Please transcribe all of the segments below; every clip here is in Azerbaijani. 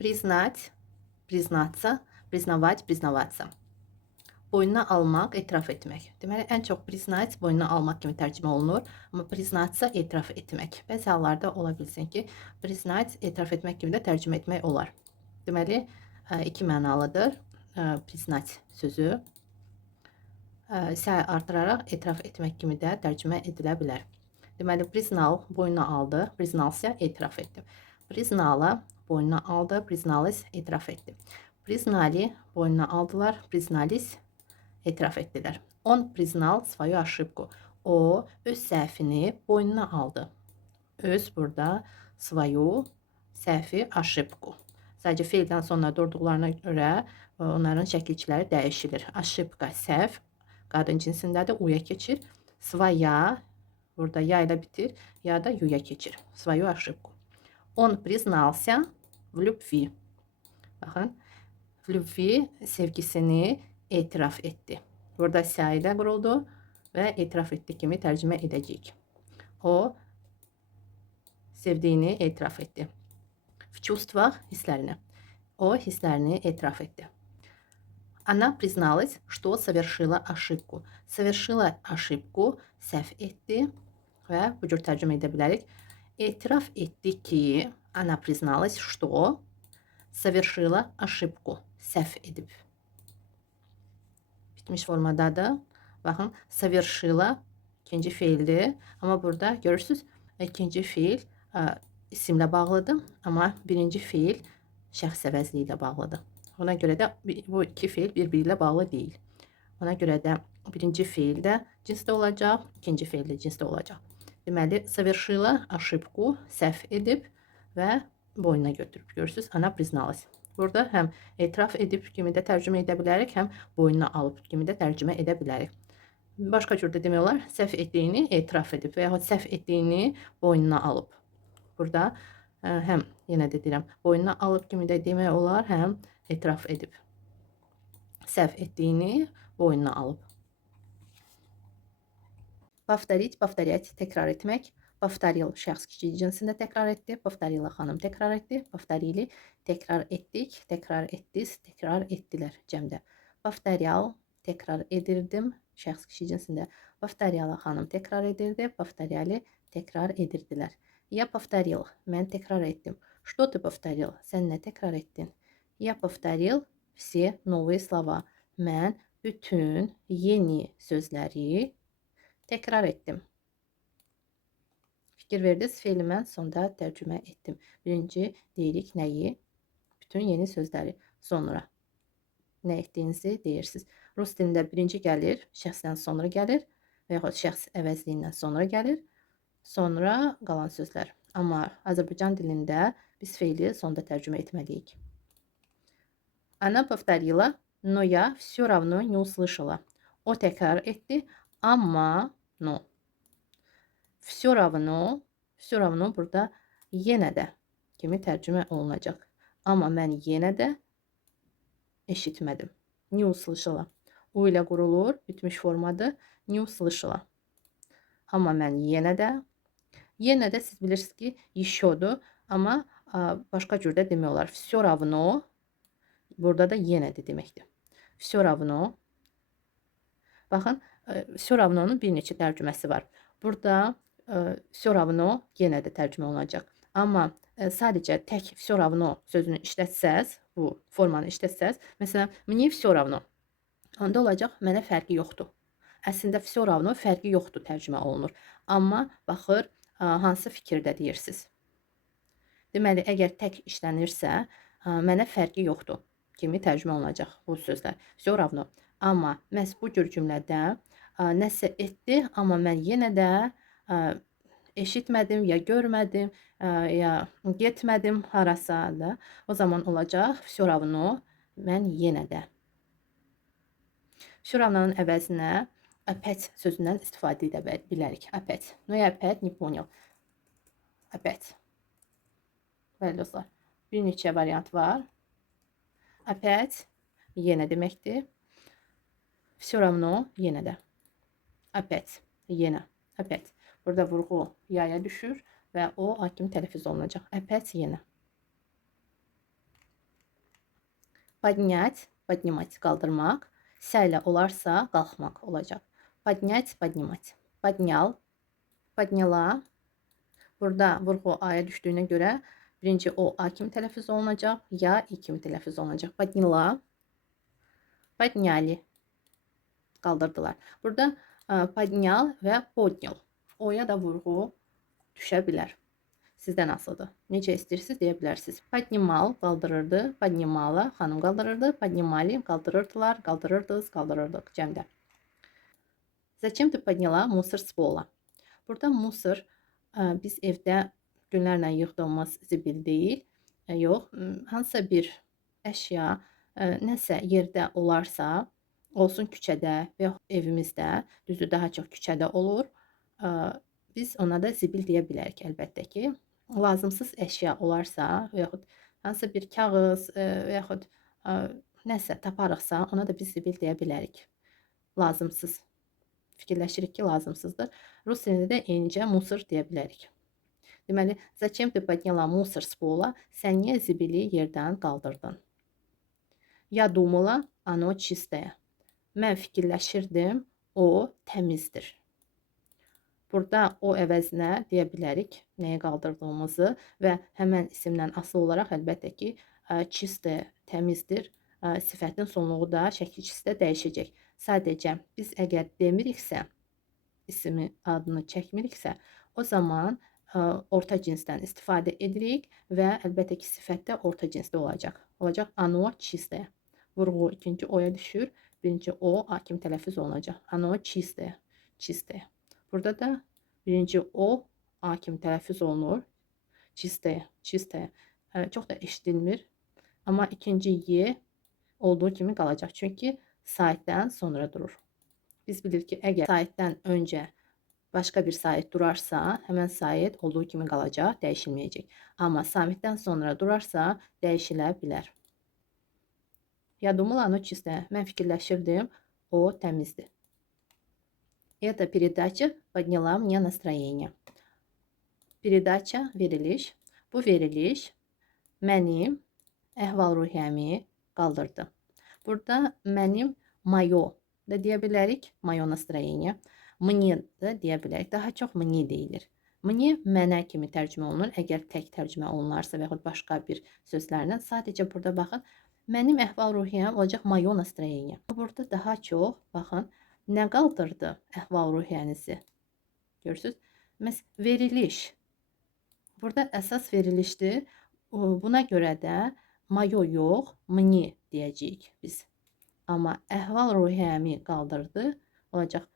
Признать, признаться, признавать, признаваться. Boynuna almaq, etiraf etmək. Deməli, ən çox priznать boynuna almaq kimi tərcümə olunur, amma priznatsa etiraf etmək. Bəzi hallarda ola bilsin ki, priznать etiraf etmək kimi də tərcümə etmək olar. Deməli, iki mənalıdır. Priznать sözü səy artıraraq etiraf etmək kimi də tərcümə edilə bilər. Deməli, признал boynuna aldı, признался etiraf etdi. Признала boynuna aldı, призналась etiraf etdi. Признали boynuna aldılar, признались etiraf etdilər. Он признал свою ошибку. O öz səhvini boynuna aldı. Öz burada свою səhvi ошибку. Sadəcə feildən sonra durduqlarına görə onların şəkilçiləri dəyişilir. Ошибка səhv qadın cinsindədir, uya keçir. Своя burada ya ilə bitir, ya da yuya keçir. Свою ошибку. Он признался в любви. Baxın, в любви sevgisini etiraf etdi. Burada səidə quruldu və etiraf etdi kimi tərcümə edəcəyik. O sevdiyini etiraf etdi. В чувствах hisslərini. O hisslərini etiraf etdi. Она призналась, что совершила ошибку. Совершила ошибку səhv etdi və bu cür tərcümə edə bilərik. Etiraf etdi ki, она призналась, что совершила ошибку. Səhv edib. Bitmiş formadadır. Baxın, совершила ikinci feildir. Amma burada görürsünüz, ikinci feil isimlə bağlıdır. Amma birinci feil şəxs əvəzliyi ilə bağlıdır. Ona görə də bu iki feil bir-biri ilə bağlı deyil. Ona görə də birinci feil də cinsdə olacaq, ikinci feil də cinsdə olacaq. Deməli, совершила ошибку səhv edib və boynuna götürüb. Görürsünüz, она призналась. Burada həm etiraf edib kimi də tərcümə edə bilərik, həm boynuna alıb kimi də tərcümə edə bilərik. Başqa cür də demək olar, səhv etdiyini etiraf edib və yaxud səhv etdiyini boynuna alıb. Burada həm yenə də deyirəm, boynuna alıb kimi də demək olar, həm etiraf edib. Səhv etdiyini boynuna alıb. Повторить, повторять, təkrar etmək. Повторил şəxs kiçik cinsində təkrar etdi. Повторила xanım təkrar etdi. Повторили təkrar etdik, təkrar etdiniz, təkrar etdilər cəmdə. Повторял təkrar edirdim şəxs kiçik cinsində. Повторяла xanım təkrar edirdi. Повторяли təkrar edirdilər. Я повторил, mən təkrar etdim. Что ты повторил? Sən nə təkrar etdin? Я повторил все новые слова. Mən bütün yeni sözləri təkrar etdim. Fikir verdiniz, feili mən sonda tərcümə etdim. Birinci deyirik nəyi? Bütün yeni sözləri. Sonra nə etdiyinizi deyirsiniz. Rus dilində birinci gəlir, şəxsdən sonra gəlir və yaxud şəxs əvəzliyindən sonra gəlir. Sonra qalan sözlər. Amma Azərbaycan dilində biz feili sonda tərcümə etməliyik. Она повторила, но я все равно не услышала. O təkrar etdi, amma no. Все равно burada yenə də kimi tərcümə olunacaq. Amma mən yenə də eşitmədim. Не услышала. U ilə qurulur, bitmiş formadır. Не услышала. Amma mən yenə də siz bilirsiniz ki, еще-dur, amma başqa cür də demək olar. Все равно burada da yenə də deməkdir. Все равно. Baxın, все равно'nun bir neçə tərcüməsi var. Burada все равно yenə də tərcümə olunacaq. Amma sadəcə tək все равно sözünü işlətsəz, bu formanı işlətsəz, məsələn, мне все равно. Onda olacaq, mənə fərqi yoxdur. Əslində все равно fərqi yoxdur tərcümə olunur. Amma baxır, hansı fikirdə deyirsiniz. Deməli, əgər tək işlənirsə, mənə fərqi yoxdur kimi tərcümə olunacaq bu sözlər. Все равно. Amma məhz bu cür cümlədə nəsə etdi, amma mən yenə də eşitmədim, ya görmədim, ya getmədim harasa da. O zaman olacaq все равно, mən yenə də. Все равно'nun əvəzinə опять sözündən istifadə edə bilərik. Опять. Но я опять не понял. Опять. Bəli dostlar. Bir neçə variant var. Опять yenə deməkdir. Все равно yenə də. Опять yenə. Опять. Burada vurğu yaya düşür və o a kimi tələffüz olunacaq. Опять yenə. Поднять, поднимать, qaldırmaq. Sə ilə olarsa qalxmaq olacaq. Поднять, поднимать. Поднял, подняла. Burada vurğu aya düşdüyünə görə birinci o a kimi tələffüz olunacaq, ya i kimi tələffüz olunacaq. Подняла, подняли. Qaldırdılar. Burada поднял və поднял. Oya da vurğu düşə bilər. Sizdən asılıdır. Necə istəyirsiniz deyə bilərsiniz. Поднимал qaldırırdı, поднимала xanım qaldırırdı, поднимали qaldırırdılar, qaldırırdınız, qaldırırdıq cəmdə. Зачем ты подняла мусор с пола? Burada musor biz evdə günlərlə yığdığımız zibil deyil. Yox, hansısa bir əşya nəsə yerdə olarsa, olsun küçədə və ya evimizdə, düzdür daha çox küçədə olur. Biz ona da zibil deyə bilərik əlbəttə ki. Lazımsız əşya olarsa və yaxud hansısa bir kağız və yaxud nəsə taparıqsa, ona da biz zibil deyə bilərik. Lazımsız. Fikirləşirik ki, lazımsızdır. Rus dilində də eynicə musor deyə bilərik. Deməli, zачем ты подняла мусор с пола? Sən niyə zibili yerdən qaldırdın? Я думала, оно чистое. Mən fikirləşirdim, o təmizdir. Burada o əvəzinə deyə bilərik nəyə qaldırdığımızı və həmən isimdən asılı olaraq əlbəttə ki, çistə, təmizdir, sifətin sonluğu da şəkil çistə dəyişəcək. Sadəcə biz əgər demiriksə, ismi adını çəkmiriksə, o zaman orta cinsdən istifadə edirik və əlbəttə ki, sifət də orta cinsdə olacaq. Olacaq ano çistə. Vurğu ikinci oya düşür, birinci o a kimi tələffüz olunacaq. Ano çistə, çistə. Burada da birinci o a kimi tələffüz olunur. Çistə, çistə. Çox da eşidilmir. Amma ikinci y olduğu kimi qalacaq. Çünki saitdən sonra durur. Biz bilirik ki, əgər saitdən öncə başqa bir sait durarsa, həmən sait olduğu kimi qalacaq, dəyişilməyəcək. Amma samitdən sonra durarsa, dəyişilə bilər. Я думала, оно чистое. Mən fikirləşirdim, o təmizdir. Эта передача подняла мне настроение. Передача veriliş. Bu veriliş mənim əhval-ruhiyyəmi qaldırdı. Burada mənim mayo da deyə bilərik. Mayo настроение. Мне da deyə bilərik. Daha çox мне deyilir. Мне mənə kimi tərcümə olunur. Əgər tək tərcümə olunarsa və yaxud başqa bir sözlərlə. Sadəcə burada baxın. Mənim əhval-ruhiyyəm olacaq mayo настроение. Burada daha çox baxın. Nə qaldırdı əhval-ruhiyyənizi? Görürsünüz? Məsələn, veriliş. Burada əsas verilişdir. Buna görə də mayo yox, мне deyəcəyik biz. Amma əhval-ruhiyyəmi qaldırdı. Olacaq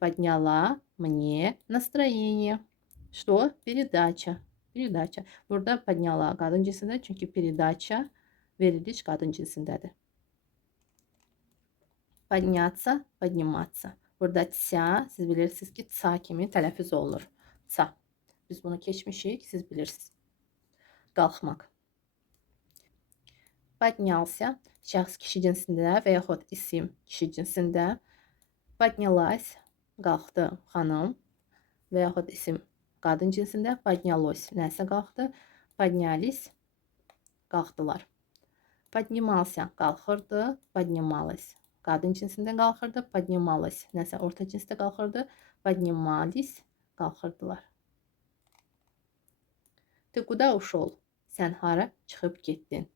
подняла мне настроение. Что? Передача. Передача. Burada подняла qadın cinsində, çünki передача veriliş qadın cinsindədir. Подняться, подниматься. Burada tsa, siz bilirsiniz ki, tsa kimi tələffüz olunur. Tsa. Biz bunu keçmişik, siz bilirsiniz. Qalxmaq. Поднялся, şəxs kişi cinsində və yaxud isim kişi cinsində. Поднялась, qalxdı xanım və yaxud isim qadın cinsində. Поднялось, nəsə qalxdı. Поднялись, qalxdılar. Поднимался, qalxırdı. Поднималась. Qadın cinsində qalxırdı, поднималась. Nəsə orta cinsdə qalxırdı, поднимались, qalxırdılar. Ты куда ушел? Sən hara çıxıb getdin?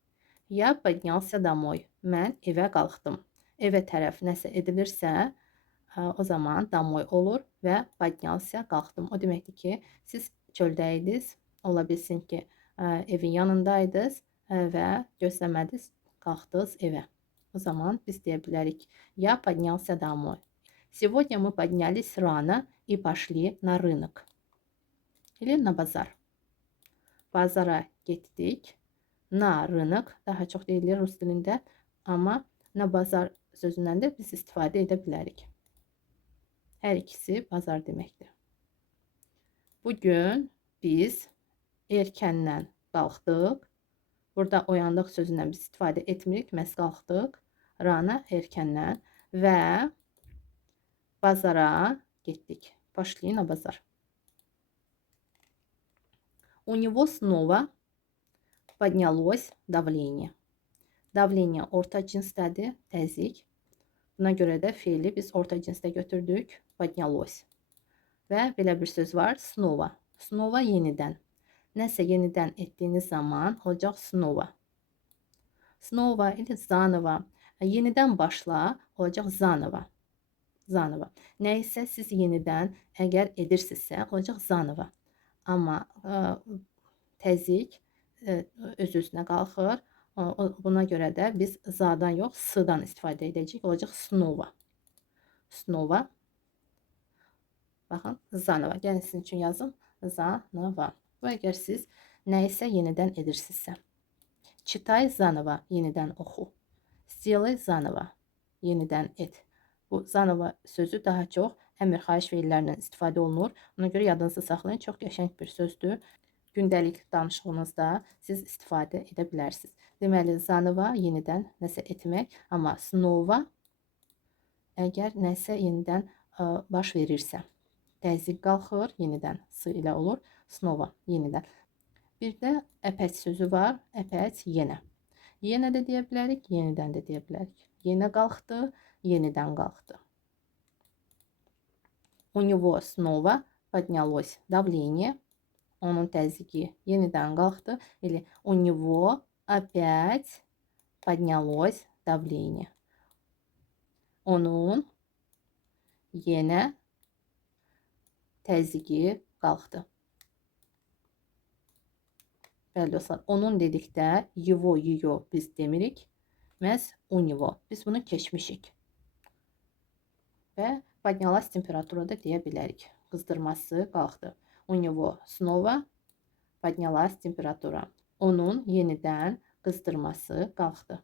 Я поднялся домой. Mən evə qalxdım. Evə tərəf nəsə edilirsə, o zaman домой olur və поднялся, qalxdım. O deməkdir ki, siz çöldəydiniz, ola bilsin ki, evin yanındaydınız və gözləmədiniz, qalxdınız evə. O zaman biz deyə bilərik, я поднялся домой. Сегодня мы поднялись рано и пошли на рынок. Или на базar. Bazara getdik. Na rынок daha çox deyilir rus dilində, amma na bazar sözündən də biz istifadə edə bilərik. Hər ikisi bazar deməkdir. Bugün biz erkəndən qalxdıq. Burada oyandıq sözündən biz istifadə etmirik. Məhz qalxdıq. Rana erkəndən və bazara getdik. Пошли на базар. У него снова поднялось давление. Davleniya orta cinsdədir, təzyiq. Buna görə də feili biz orta cinsdə götürdük. Поднялось. Və belə bir söz var, снова. Снова yenidən. Nəsə yenidən etdiyiniz zaman olacaq снова. Снова или заново. Yenidən başla olacaq zаново. Zаново. Nə isə siz yenidən əgər edirsinizsə olacaq zаново. Amma təzyiq öz-özünə qalxır. Buna görə də biz zadan yox, sıdan istifadə edəcəyik. Olacaq снова. Снова. Baxın, zаново. Gəlin sizin üçün yazım. Zаново. Və əgər siz nə isə yenidən edirsinizsə. Читай zаново. Yenidən oxu. Сделай zаново. Yenidən et. Bu zаново sözü daha çox əmr xahiş feillərlə istifadə olunur. Ona görə yadınızda saxlayın. Çox qəşəng bir sözdür. Gündəlik danışığınızda siz istifadə edə bilərsiniz. Deməli, zаново yenidən nəsə etmək, amma снова əgər nəsə yenidən baş verirsə. Təzyiq qalxır, yenidən s ilə olur. Снова yenidən. Bir də əpəc sözü var. Əpəc yenə. Yenə də deyə bilərik, yenidən də deyə bilərik. Yenə qalxdı, yenidən qalxdı. У него снова поднялось давление. Onun təzyiqi yenidən qalxdı. Или у него опять поднялось давление. Onun yenə təzyiqi qalxdı. Bəli dostlar, onun dedikdə его, ее biz demirik. Məhz у него. Biz bunu keçmişik. Və поднялась temperatura da deyə bilərik. Qızdırması qalxdı. У него снова поднялась температура. Onun yenidən qızdırması qalxdı.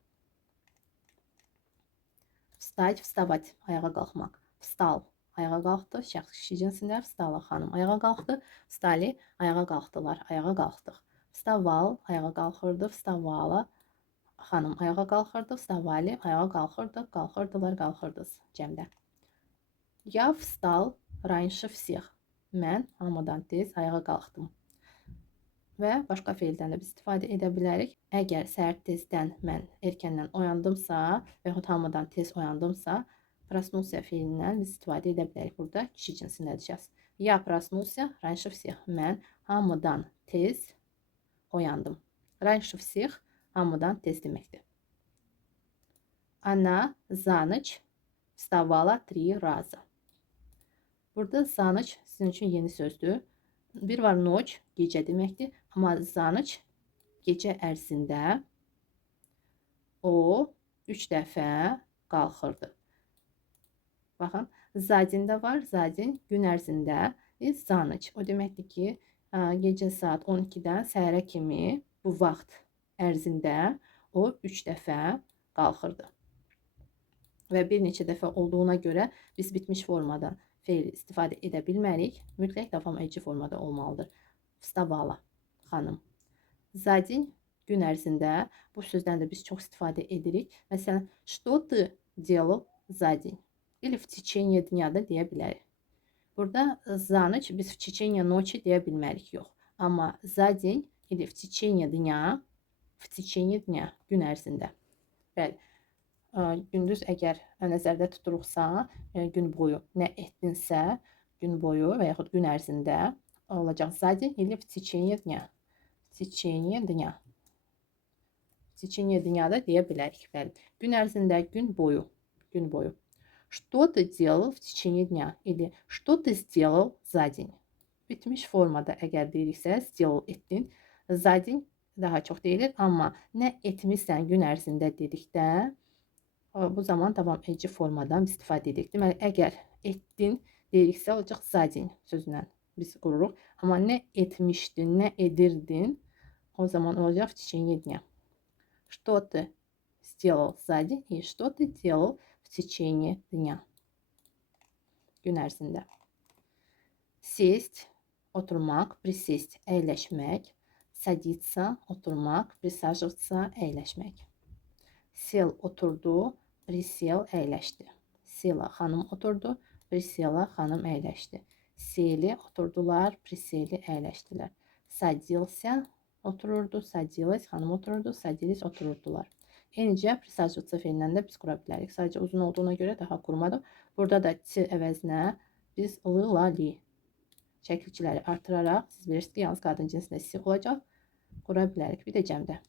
Встать, вставать, ayağa qalxmaq. Встал, ayağa qalxdı. Şəxs kişi cinsində. Встала, xanım ayağa qalxdı. Встали, ayağa qalxdılar. Ayağa qalxdıq. Вставал, ayağa qalxırdı. Вставала, xanım ayağa qalxırdı. Вставали, ayağa qalxırdıq. Qalxırdılar, qalxırdınız cəmdə. Я встал раньше всех. Mən hamıdan tez ayağa qalxdım. Və başqa feildən də biz istifadə edə bilərik. Əgər səhər tezdən mən erkəndən oyandımsa və yaxud hamıdan tez oyandımsa, проснулся feilindən biz istifadə edə bilərik. Burada kişi cinsindədir şəxs. Я проснулся раньше всех. Mən hamıdan tez oyandım. Раньше всех hamıdan tez deməkdir. Она за ночь вставала 3 раза. Burada за ночь sizin üçün yeni sözdür. Bir var noç, gecə deməkdir. Amma za nочь gecə ərzində o 3 dəfə qalxırdı. Baxın, za dень də var. Za dень gün ərzində. За ночь o deməkdir ki, gecə saat 12-dən səhərə kimi bu vaxt ərzində o 3 dəfə qalxırdı. Və bir neçə dəfə olduğuna görə biz bitmiş formadan feil istifadə edə bilmərik. Mütləq davam edici formada olmalıdır. Вставала, xanım. За день gün ərzində bu sözdən də biz çox istifadə edirik. Məsələn, что ты делал за день? Или в течение дня da deyə bilərik. Burada за ночь biz в течение ночи deyə bilmərik, yox. Amma за день или в tечение dня gün ərzində. Bəli. Gündüz əgər nəzərdə tuturuqsa, gün boyu nə etdinsə, gün boyu və yaxud gün ərzində olacaq за день или в tечение dня. В tечение dня. В tечение dня da deyə bilərik. Bəli. Gün ərzində, gün boyu. Gün boyu. Что ты делал в tечение dня? Или что ты сделал за день? Bitmiş formada əgər deyiriksə, сделал etdin. За день daha çox deyilir, amma nə etmişsən gün ərzində dedikdə bu zaman davam edici formadan istifadə edirik. Deməli, əgər etdin deyiriksə, olacaq за день sözündən biz qururuq. Amma nə etmişdin, nə edirdin, o zaman olacaq в tечение dня. Что ты сделал за день и что ты делал в tечение dня. Gün ərzində. Сесть, oturmaq, присесть, əyləşmək. Садиться, oturmaq, присаживаться, əyləşmək. Сел, oturdu. Присел, əyləşdi. Sela, xanım oturdu. Prisela, xanım əyləşdi. Seli, oturdular. Priseli, əyləşdilər. Садился, otururdu. Садилась, xanım otururdu. Садились, otururdular. Eynicə presajlı feilindən də biz qura bilərik. Sadəcə uzun olduğuna görə daha qurmadım. Burada da c əvəzinə biz lı, la, li şəkilçiləri artıraraq, siz bilirsiniz ki, yalnız qadın cinsində si olacaq, qura bilərik. Bir də cəmdə.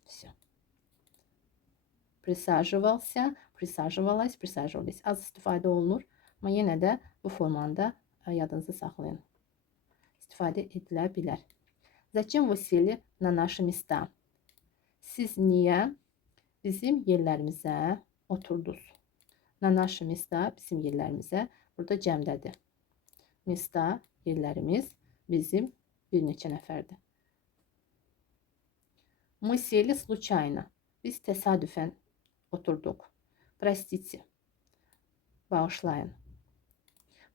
Присаживался, присаживалась, присаживались. Az istifadə olunur. Amma yenə də bu formanı da yadınızda saxlayın. İstifadə edilə bilər. Зачем вы сели на наши места? Siz niyə bizim yerlərimizə oturdunuz? На наши места, bizim yerlərimizə. Burada cəmdədir. Места, yerlərimiz, bizim bir neçə nəfərdir. Мы сели случайно. Biz təsadüfən oturduk. Простите. Bağışlayın.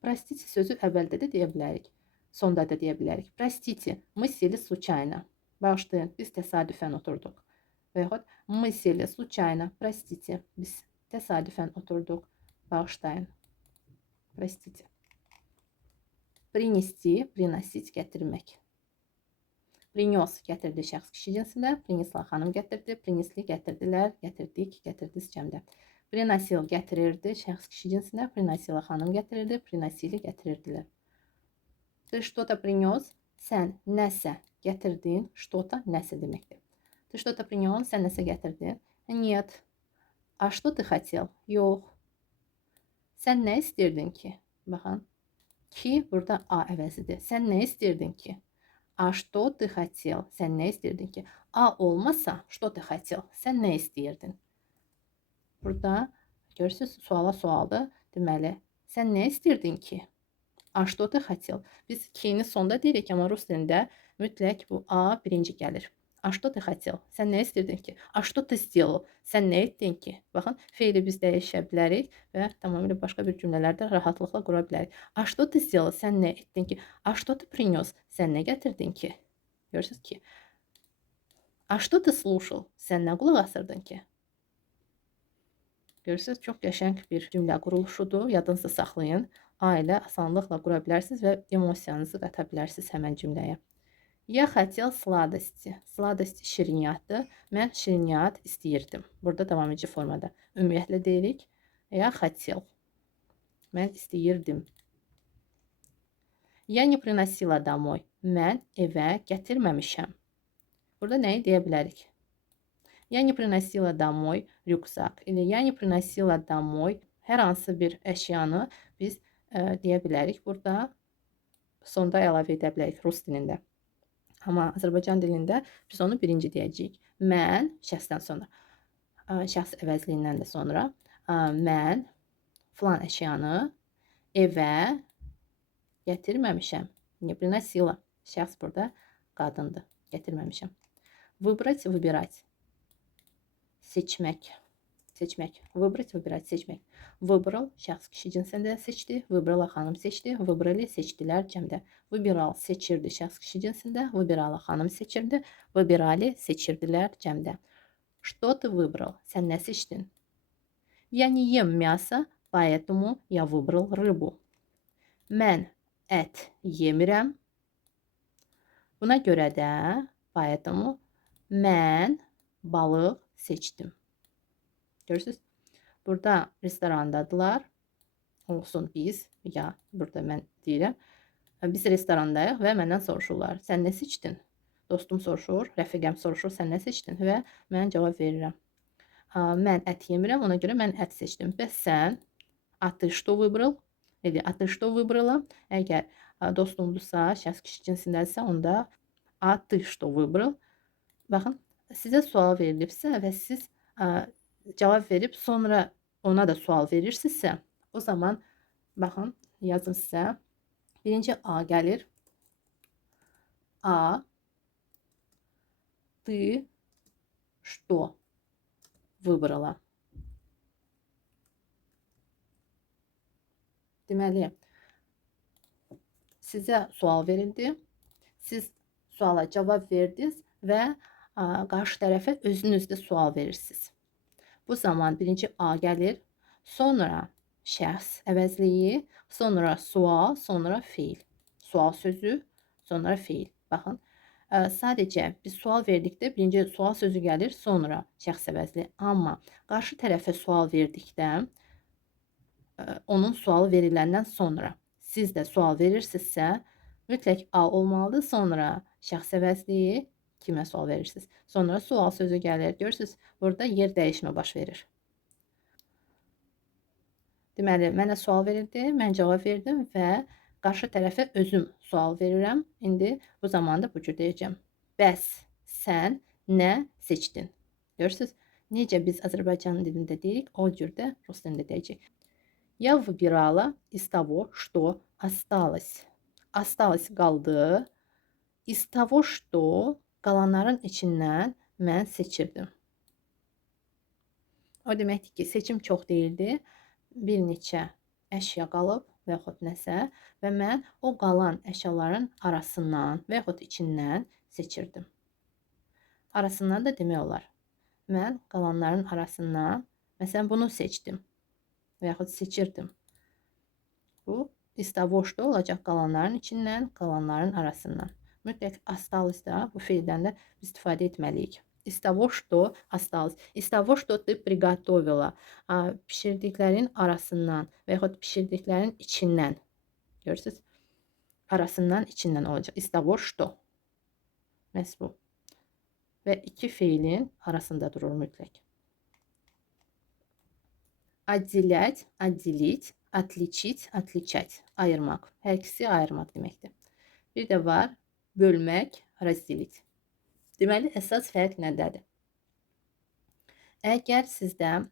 Простите sözü əvvəldə də deyə bilərik. Sonda da deyə bilərik. Простите, мы сели случайно. Bağışlayın, biz təsadüfən oturduk. Və yaxud мы сели случайно. Простите, biz təsadüfən oturduk. Bağışlayın. Простите. Принести, приносить, gətirmək. Принес gətirdi şəxs kişi cinsində, принесла xanım gətirdi, принесли gətirdilər, gətirdik, gətirdiniz cəmdə. Приносил gətirirdi şəxs kişi cinsində, приносила xanım gətirirdi, приносили gətirirdilər. Ты что-то принес, sən nəsə gətirdin, что-то nəsə deməkdir. Ты что-то принес, sən nəsə gətirdin. Нет. А что ты хотел? Yox. Sən nə istəyirdin ki? Baxın. Ki burada a əvəzidir. Sən nə istəyirdin ki? А что ты хотел? Sən nə istəyirdin ki? A olmasa, что ты хотел? Sən nə istəyirdin? Burada görürsünüz, suala sualdır. Deməli, sən nə istəyirdin ki? A что ты хотел? Biz ki-ni sonda deyirik, amma rus dilində mütləq bu a birinci gəlir. A что ты хотел? Sən nə istəyirdin ki? A что ты сделал? Sən nə etdin ki? Baxın, feili biz dəyişə bilərik və tamamilə başqa bir cümlələrdə rahatlıqla qura bilərik. A что ты сделал? Sən nə etdin ki? A что ты принес? Sən nə gətirdin ki? Görürsünüz ki. A что ты слушал? Sən nə qulaq asırdın ki? Görürsünüz, çox qəşəng bir cümlə quruluşudur. Yadınızda saxlayın. A ilə asanlıqla qura bilərsiniz və emosiyanızı qata bilərsiniz həmən cümləyə. Я хотел сладости. Сладости şirniyyatdır. Mən şirniyyat istəyirdim. Burada davam edici formada. Ümumiyyətlə deyirik. Я хотел. Mən istəyirdim. Я не приносила домой. Mən evə gətirməmişəm. Burada nəyi deyə bilərik? Я не приносила домой рюкзак. Или я не приносила домой. Hər hansı bir əşyanı biz deyə bilərik. Burada sonda əlavə edə bilərik rus dilində. Amma Azərbaycan dilində biz onu birinci deyəcəyik. Mən şəxsdən sonra, şəxs əvəzliyindən də sonra mən filan əşyanı evə gətirməmişəm. Не приносила. Şəxs burada qadındır. Gətirməmişəm. Выбрать, выбирать. Seçmək. Seçmək. Выбрать, выбирать, seçmək. Выбрал, şəxs kişi cinsində seçdi. Выбрала, xanım seçdi. Выбрали, seçdilər cəmdə. Выбирал, seçirdi şəxs kişi cinsində. Выбирала, xanım seçirdi. Выбирали, seçirdilər cəmdə. Что ты выбрал? Sən nə seçdin? Я не ем мясо, поэтому я выбрал рыбу. Mən ət yemirəm. Buna görə də, поэтому mən balıq seçdim. Görürsünüz? Burada restorandadılar. Olsun biz, ya burada mən deyirəm. Biz restorandayıq və məndən soruşurlar. Sən nə seçdin? Dostum soruşur, rəfiqəm soruşur, sən nə seçdin? Və mən cavab verirəm. Mən ət yemirəm, ona görə mən ət seçdim. Bəs sən, а ты что выбрал? Или а ты что выбрала? Əgər dostumdursa, şəxs kişi cinsindədirsə, onda a ты что выбрал? Baxın, sizə sual verilibsə və siz cavab verib sonra ona da sual verirsinizsə, o zaman baxın, yazım sizə. Birinci A gəlir. A ты что выбрала? Deməli, sizə sual verildi. Siz suala cavab verdiniz və qarşı tərəfə özünüz də sual verirsiniz. Bu zaman birinci A gəlir, sonra şəxs əvəzliyi, sonra sual, sonra feil. Sual sözü, sonra feil. Baxın, Sadəcə biz sual verdikdə birinci sual sözü gəlir, sonra şəxs əvəzli. Amma qarşı tərəfə sual verdikdə onun sualı veriləndən sonra siz də sual verirsinizsə, mütləq A olmalıdır. Sonra şəxs əvəzliyi kimə sual verirsiniz. Sonra sual sözü gəlir. Görürsüz, burada yer dəyişmə baş verir. Deməli, mənə sual verildi, mən cavab verdim və qarşı tərəfə özüm sual verirəm. İndi bu zamanda bu cür deyəcəm. Bəs sən nə seçdin? Görürsüz, necə biz Azərbaycan dilində deyirik, o cür də rus dilində deyəcək. Я выбирала из того, что осталось. Осталось qaldı. Из того, что qalanların içindən mən seçirdim. O deməkdir ki, seçim çox deyildi. Bir neçə əşya qalıb və yaxud nəsə və mən o qalan əşyaların arasından və yaxud içindən seçirdim. Arasından da demək olar. Mən qalanların arasından, məsələn, bunu seçdim və yaxud seçirdim. Bu, из того, что olacaq qalanların içindən, qalanların arasından. Mütləq осталось da bu feildən də istifadə etməliyik. Из того, что осталось. Из того, что ты приготовила. Pişirdiklərin arasından və yaxud pişirdiklərin içindən. Görürsünüz? Arasından, içindən olacaq. Из того, что. Məhz bu. Və iki feilin arasında durur mütləq. Отделять, отделить, отличить, отличать. Ayırmaq. Hər ikisi ayırmaq deməkdir. Bir də var bölmək, разделить. Deməli, əsas fərq nədədir? Əgər sizdə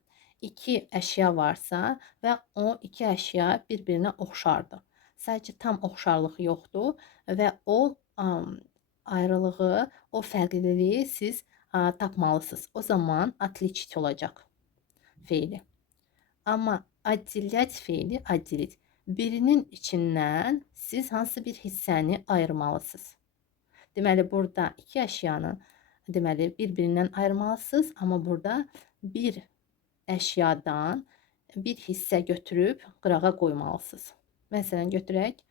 iki əşya varsa və o iki əşya bir-birinə oxşardır. Sadəcə tam oxşarlıq yoxdur və o ayrılığı, o fərqliliyi siz tapmalısınız. O zaman отличить olacaq feili. Amma отделять feili, отделить. Birinin içindən siz hansı bir hissəni ayırmalısınız. Deməli, burada iki əşyanı bir-birindən ayırmalısınız, amma burada bir əşyadan bir hissə götürüb qırağa qoymalısınız. Məsələn, götürək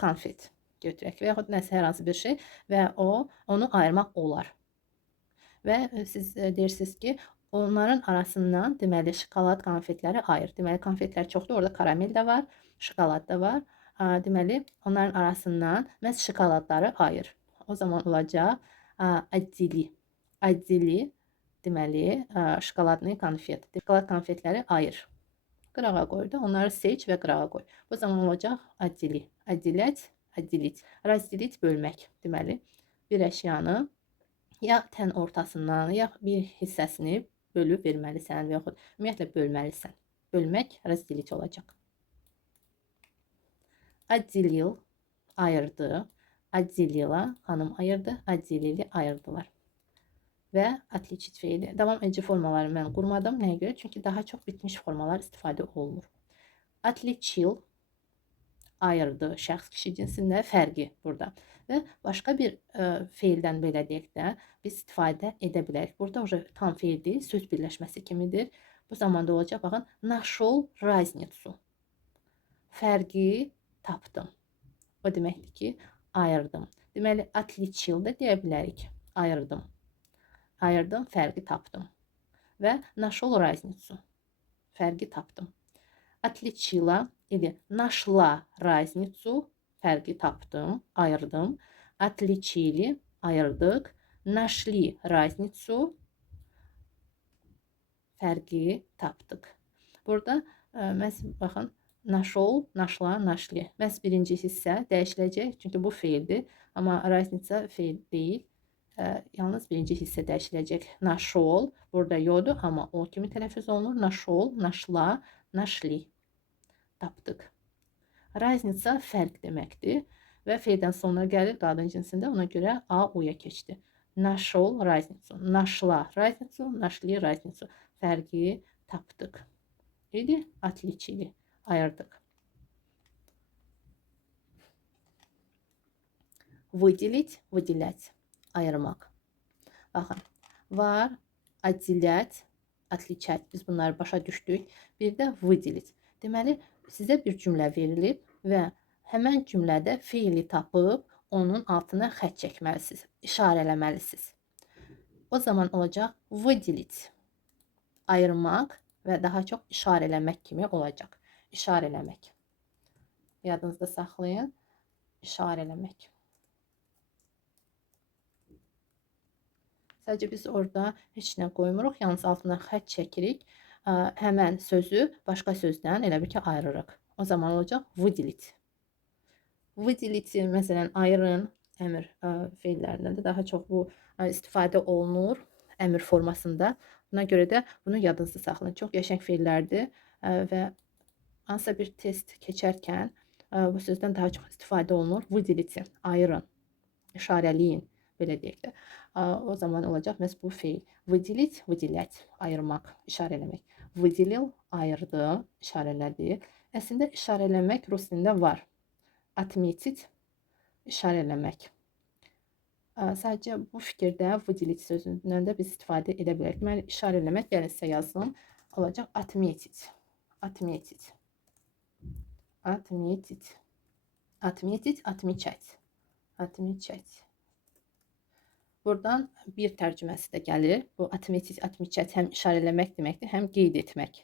konfet götürək və yaxud nəsə hər hansı bir şey və onu ayırmaq olar. Və siz deyirsiniz ki, onların arasından deməli şokolad konfetləri ayır. Deməli, konfetlər çoxdur, orada karamel də var, şokolad da var. Deməli, onların arasından məhz şokoladları ayır. O zaman olacaq отдели. Отдели, deməli, şokoladlı konfet. Şokolad konfetləri ayır. Qırağa qoy da, onları seç və qırağa qoy. Bu zaman olacaq отдели. Отделять, отделить. Разделить, bölmək. Deməli, bir əşyanı ya tən ortasından, ya bir hissəsini bölüb verməlisən və yaxud ümumiyyətlə bölməlisən. Bölmək, разделить olacaq. Отделил, ayırdı. Отделила, xanım ayırdı. Отделили, ayırdılar. Və отличить feili. Davam edici formaları mən qurmadım. Nəyə görə? Çünki daha çox bitmiş formalar istifadə olunur. Отличил, ayırdı. Şəxs kişi cinsində fərqi burada. Və başqa bir feildən belə deyək də biz istifadə edə bilərik. Burada tam feil deyil, söz birləşməsi kimidir. Bu zamanda olacaq, baxın, нашел разницу. Fərqi tapdım. O deməkdir ki, ayırdım. Deməli, отличил da deyə bilərik. Ayırdım. Ayırdım, fərqi tapdım. Və нашел разницу. Fərqi tapdım. Отличила или нашла разницу. Fərqi tapdım, ayırdım. Отличили, ayırdıq. Нашли разницу. Fərqi tapdıq. Burada baxın, нашел, нашла, нашли. Məhz birinci hissə dəyişiləcək, çünki bu feildir. Amma разница feil deyil. Yalnız birinci hissə dəyişiləcək. Нашел, burada yoxdur, amma o kimi tələffüz olunur. Нашел, нашла, нашли. Tapdıq. Разница fərq deməkdir. Və feildən sonra gəlir qadın cinsində, ona görə A uya keçdi. Нашел разницу, нашла разницу, нашли разницу. Fərqi tapdıq. İdi, отличили. Ayırdık. Выделить, выделять. Ayırmaq. Baxın, var, отделять, отличать. Biz bunları başa düşdük. Bir də выделить. Deməli, sizə bir cümlə verilib və həmən cümlədə feili tapıb onun altına xətt çəkməlisiniz, işarələməlisiniz. O zaman olacaq выделить. Ayırmaq və daha çox işarələmək kimi olacaq. İşarələmək. Yadınızda saxlayın. İşarələmək. Sadəcə biz orada heç nə qoymuruq, yalnız altına xətt çəkirik. Həmən sözü başqa sözdən elə bir ki ayırırıq. O zaman olacaq выделить. Выделить, məsələn, ayırın əmr feillərində də daha çox bu istifadə olunur əmr formasında. Buna görə də bunu yadınızda saxlayın. Çox qəşəng feillərdir və hansısa bir test keçərkən bu sözdən daha çox istifadə olunur. Выделить, ayırın, işarələyin, belə deyək də. O zaman olacaq məhz bu feil. Выделить, выделять, ayırmaq, işarələmək. Выделил, ayırdı, işarələdi. Əslində işarələmək rus dilində var. Отметить, işarələmək. Sadəcə bu fikirdə выделить sözündən də biz istifadə edə bilərik. Deməli, işarələmək, gəlin sizə yazım. Olacaq отметить. Отметить. Отметить. Отметить, отмечать. Отмечать. Buradan bir tərcüməsi də gəlir. Bu отметить, отмечать həm işarələmək deməkdir, həm qeyd etmək.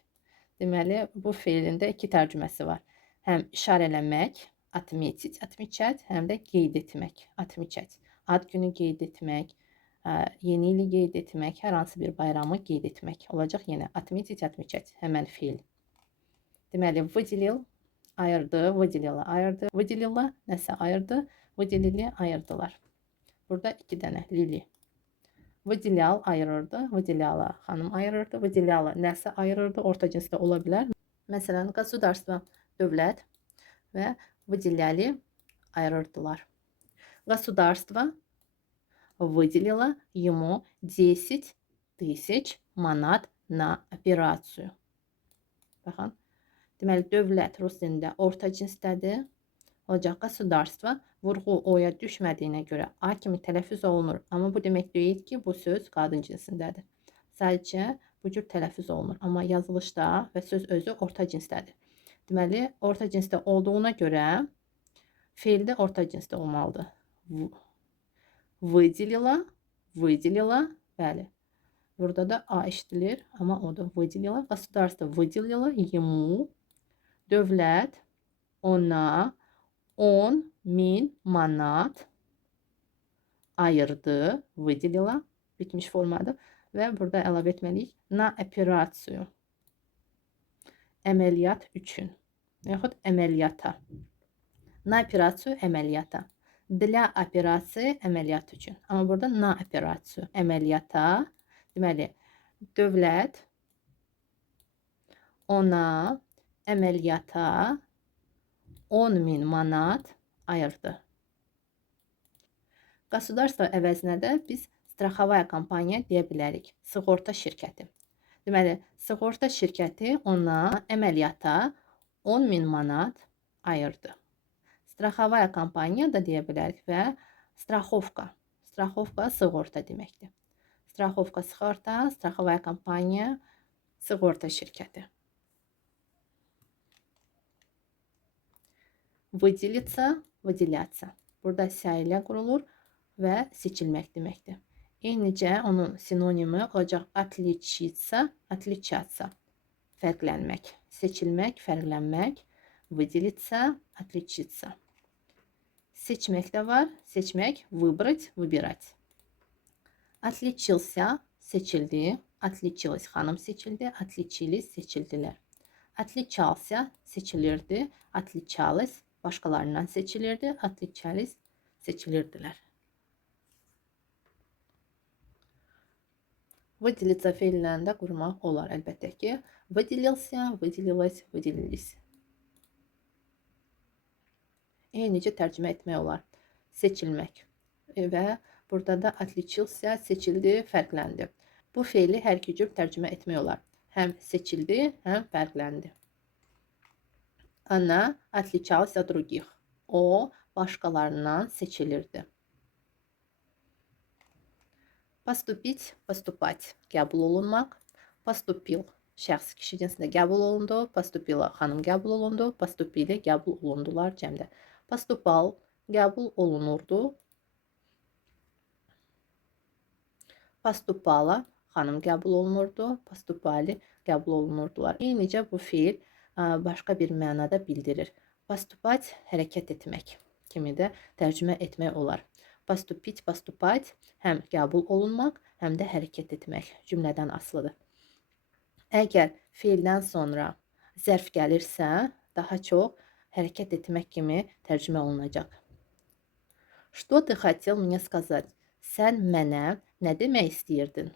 Deməli, bu feilində iki tərcüməsi var. Həm işarələmək, отметить, отмечать, həm də qeyd etmək, отмечать. Ad günü qeyd etmək, yeni ili qeyd etmək, hər hansı bir bayramı qeyd etmək olacaq yenə. Отметить, отмечать, həmən feil. Deməli, выделил, ayırdı, выделила, ayırdı, выделила, nəsə ayırdı, выделили, ayırdılar. Burada iki dənə lili. Выделял, ayırırdı, выделяла, xanım ayırırdı, выделяла, nəsə ayırırdı, orta cinsdə ola bilər. Məsələn, государство, dövlət və выделяли, ayırırdılar. Государство выделило ему 10 тысяч manat на операцию. Baxın. Deməli, dövlət rus dilində orta cinsdədir. Olacaq государство. Vurğu o'ya düşmədiyinə görə A kimi tələffüz olunur. Amma bu demək deyil ki, bu söz qadın cinsindədir. Sadəcə bu cür tələffüz olunur. Amma yazılışda və söz özü orta cinsdədir. Deməli, orta cinsdə olduğuna görə feil də orta cinsdə olmalıdır. Выделила, выделила, bəli. Burada da A eşidilir, amma o da выделила. Государство выделило ему, dövlət ona 10.000 manat ayırdı, выделила, bitmiş formadır. Və burada əlavə etməliyik na operasiya, əməliyyat üçün, yaxud əməliyyata. На операцию, əməliyyata. Для operasiya, əməliyyat üçün. Amma burada na operasiya, əməliyyata. Deməli, dövlət ona əməliyyata 10.000 manat ayırdı. Государство əvəzinə də biz страховая kompaniya deyə bilərik. Sığorta şirkəti. Deməli, sığorta şirkəti ona əməliyyata 10.000 manat ayırdı. Страховая kompaniya da deyə bilərik və страховка. Страховка sığorta deməkdir. Страховка sığorta, страховая kompaniya sığorta şirkəti. Выделиться, выделяться. Burada sə ilə qurulur və seçilmək deməkdir. Eynicə onun sinonimi olacaq отличиться, отличаться. Fərqlənmək, seçilmək, fərqlənmək. Выделиться, отличиться. Seçmək də var. Seçmək, выбрать, выбирать. Отличился, seçildi. Отличилась, xanım seçildi. Отличились, seçildilər. Отличался, seçilirdi. Отличалась, başqalarından seçilirdi. Отличались, seçilirdilər. Выделиться feillərini də qurmaq olar əlbəttə ki. Выделился, выделилась, выделились. Eynicə tərcümə etmək olar. Seçilmək. Və burada da отличился, seçildi, fərqləndi. Bu feili hər iki cür tərcümə etmək olar. Həm seçildi, həm fərqləndi. Она отличалась от других. O, başqalarından seçilirdi. Поступить, поступать. Qəbul olunmaq. Поступил. Şəxs kişi cinsində qəbul olundu. Поступила, xanım qəbul olundu. Поступили, qəbul olundular cəmdə. Поступал, qəbul olunurdu. Поступала, xanım qəbul olunurdu. Поступали, qəbul olunurdular. Eynicə bu fiil başqa bir mənada bildirir. Поступать, hərəkət etmək kimi də tərcümə etmək olar. Поступить, поступать həm qəbul olunmaq, həm də hərəkət etmək cümlədən asılıdır. Əgər feildən sonra zərf gəlirsə, daha çox hərəkət etmək kimi tərcümə olunacaq. Что ты хотел мне сказать? Sən mənə nə demək istəyirdin?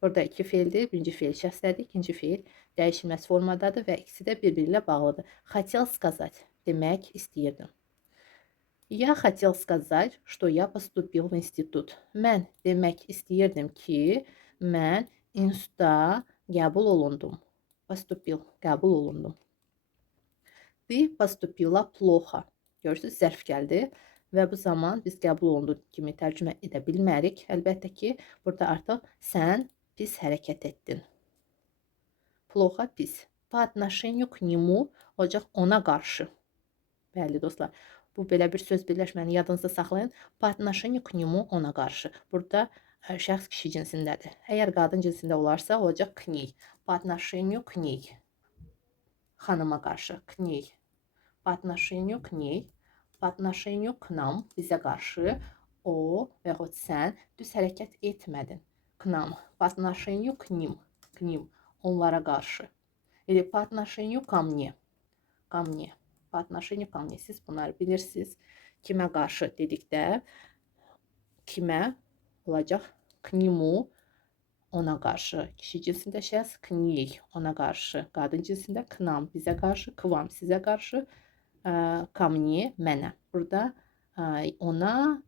Burada iki feildir. Birinci feil şəxslədir, ikinci feil dəyişilməz formadadır və ikisi də bir-biri ilə bağlıdır. Хотел сказать demək istəyirdim. Я хотел сказать, что я поступил в институт. Mən demək istəyirdim ki, mən instituta qəbul olundum. Поступил, qəbul olundum. Ты поступила плохо. Görürsünüz, zərf gəldi. Və bu zaman biz qəbul olundu kimi tərcümə edə bilmərik. Əlbəttə ki, burada artıq sən pis hərəkət etdin. Плохо, pis. По отношению к нему olacaq ona qarşı. Bəli dostlar, bu belə bir söz birləşməni yadınızda saxlayın. По отношению к нему ona qarşı. Burada şəxs kişi cinsindədir. Əgər qadın cinsində olarsa olacaq к ней. По отношению к ней. Xanıma qarşı, к ней. По отношению к ней. По отношению к нам, bizə qarşı, o və yaxud sən düz hərəkət etmədin. К нам. По отношению к ним. К ним. Onlara qarşı. Или по отношению ко мне. Ко мне. По отношению ко мне. Siz bunları bilirsiniz. Kimə qarşı dedikdə, kimə olacaq? К нему, ona qarşı. Kişi cinsində şəxs, к ней, ona qarşı. Qadın cinsində к нам, bizə qarşı. К вам, sizə qarşı. Ко мне, mənə. Burada ona,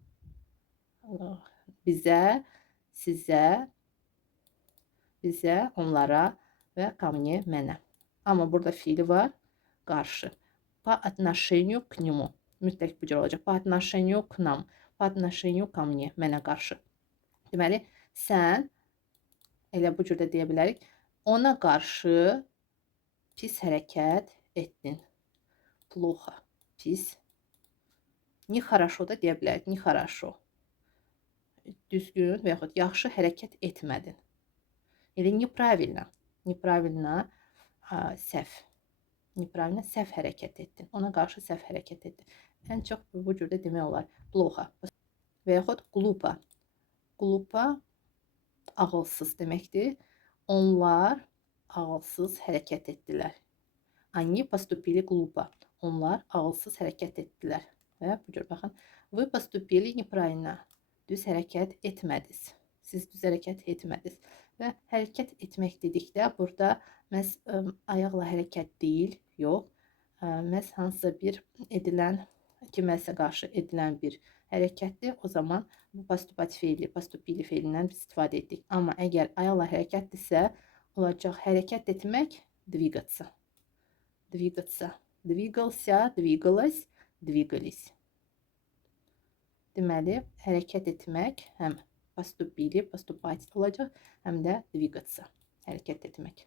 bizə, sizə, bizə, onlara və ко мне, mənə. Amma burada fiili var, qarşı. По отношению к нему. Mütləq bu cür olacaq. По отношению к нам. По отношению ко мне, mənə qarşı. Deməli, sən, elə bu cür də deyə bilərik, ona qarşı pis hərəkət etdin. Плохо, pis. Нехорошо da deyə bilərik. Нехорошо. Düzgün və yaxud yaxşı hərəkət etmədin. Elə неправильно. Неправильно, səhv. Nepravильно, səhv hərəkət etdin. Ona qarşı səhv hərəkət etdin. Ən çox bu cür də demək olar. Плохо. Və yaxud глупо. Глупо, ağılsız deməkdir. Onlar ağılsız hərəkət etdilər. Они поступили глупо. Onlar ağılsız hərəkət etdilər. Və bu cür baxın. Вы поступили неправильно. Düz hərəkət etmədiniz. Siz düz hərəkət etmədiniz. Və hərəkət etmək dedikdə burada məhz ayaqla hərəkət deyil, yox. Məhz hansısa bir edilən, kiməsə qarşı edilən bir hərəkətdir. O zaman bu поступать feili, поступили feilindən biz istifadə etdik. Amma əgər ayaqla hərəkətdirsə, olacaq hərəkət etmək, двигаться. Двигаться. Двигался, двигалась, двигались. Deməli, hərəkət etmək həm поступили, поступать olacaq, həm də двигаться, hərəkət etmək.